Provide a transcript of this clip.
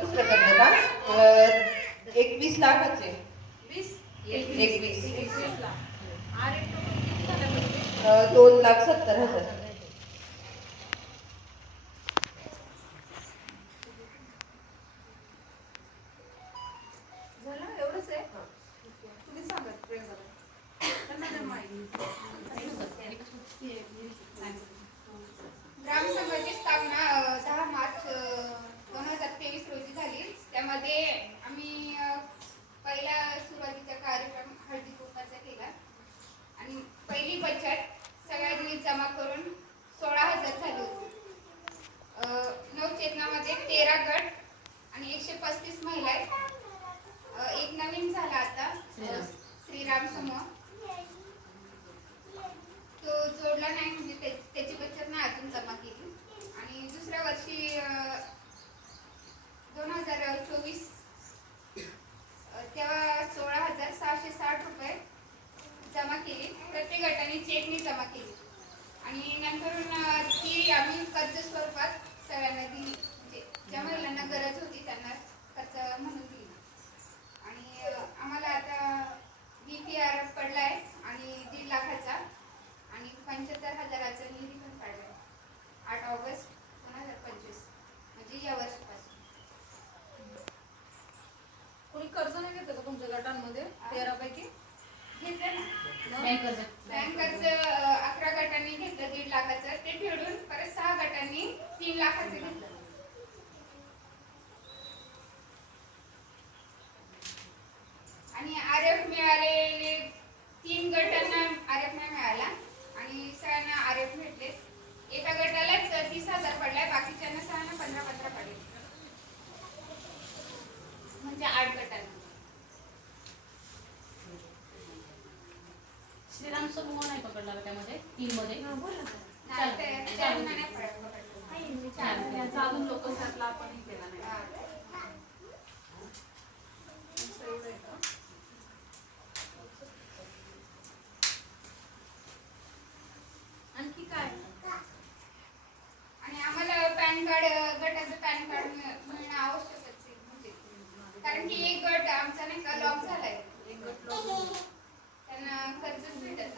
दुसरं कर्ज का एकवीस लाखाचे. वीस? एकवीस. दोन लाख सत्तर हजार. त्यामध्ये आम्ही पहिला सुरुवातीचा कार्यक्रम हळदी कुंकाचा केला. आणि पहिली बचत सगळ्यांनी जमा करून सोळा हजार झाली होती. नवचेतनामध्ये तेरा गट आणि एकशे पस्तीस महिला आहेत. एक नवीन झाला आता श्रीराम समूह तो जोडला नाही म्हणजे ते- त्याची बचत नाही अजून जमा केली आणि दुसऱ्या वर्षी दोन हजार चोवीस तेव्हा सोळा हजार सहाशे साठ रुपये जमा केली गटाने चेकने जमा केली. आणि नंतरून अ, ती आम्ही कर्ज स्वरूपात सगळ्यांना दिली. म्हणजे ज्या महिलांना गरज होती त्यांना कर्ज म्हणून दिली. आणि आम्हाला आता बी पी आर पडलाय आणि दीड लाखाचा. आणि पंच्याहत्तर हजाराचा निधी पण काढलाय. आठ ऑगस्ट दोन हजार पंचवीस म्हणजे या वर्षापासून. कोणी कर्ज नाही घेतलं का तुमच्या गटांमध्ये? तेरा पैकी घेतलं ना. बँक कर्ज अकरा गटांनी घेतलं दीड लाखाचं. ते फेडून परत सहा गटांनी तीन लाखाचं घेतलं. आणि आर एफ मिळालेले तीन गटांना आर एफ नाही मिळाला. आणि सगळ्यांना आर एफ भेटले. एका गटालाच तीस हजार पडलाय बाकीच्यांना सहा पंधरा पंधरा पडले. म्हणजे आठ गटांना. श्रीरामचा मोह नाही पकडला त्यामध्ये? तीन मध्ये अजून लोक सरला आपण केला नाही. आणखी काय? आणि आम्हाला पॅन कार्ड गटाचं पॅन कार्ड मिळणं आवश्यकच म्हणजे कारण की एक गट आमचा नाही का लॉक झालाय. एक गट लॉक त्यांना खर्च भेटत